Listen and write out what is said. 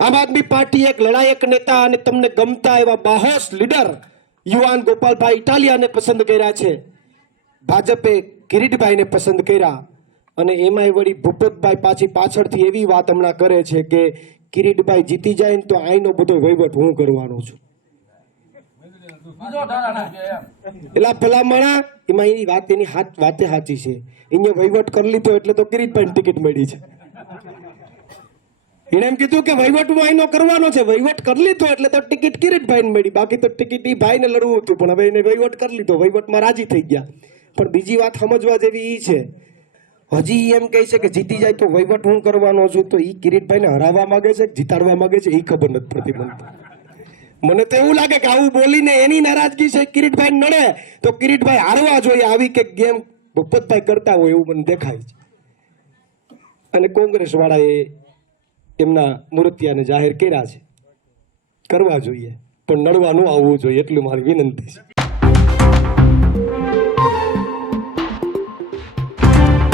આમ આદમી પાર્ટી એક લડાયક નેતા અને તમને ગમતા એવા બાહોશ લીડર યુવાન ગોપાલભાઈ ઇટાલિયાને પસંદ કર્યા છે. ભાજપે કિરીટભાઈને પસંદ કર્યા અને એમાંય વળી ભૂપતભાઈ પાછી પાછળથી એવી વાત હમણાં કરે છે કે કિરીટભાઈ જીતી જાય ને તો આઈનો બધો વહીવટ હું કરવાનો છું. એલા ભલામણા, એમાં એની વાત, એની હાથ, વાતે સાચી છે. એને વહીવટ કરી લીધો એટલે તો કિરીટભાઈ ટિકિટ મળી છે. એને એમ કીધું કે વહીવટ હું આઈનો કરવાનો છે. વહીવટ કરી લીધો એટલે તો ટિકિટ કિરીટભાઈને મળી. બાકી તો ટિકિટ એ ભાઈને લડવું હતું. પણ હવે એને વહીવટ કરી લીધો. વહીવટમાં રાજી થઈ ગયા. પણ બીજી વાત સમજવા જેવી એ છે. હજી એમ કહે છે કે જીતી જાય તો વહીવટ હું કરવાનો છું. તો એ કિરીટભાઈને હરાવવા માંગે છે જીતાડવા માંગે છે? એ ખબર નથી પડતી મને. મને તો એવું લાગે કે આવું બોલીને એની નારાજગી છે કિરીટભાઈ નડે. તો કિરીટભાઈ હારવા જોઈએ આવી કે ગેમ ભગપતભાઈ કરતા હોય એવું મને દેખાય છે. અને કોંગ્રેસ વાળાએ એમના મૂર્તિયાને જાહેર કર્યા છે. કરવા જોઈએ. પણ નડવાનું આવવું જોઈએ, એટલું મારી વિનંતી છે.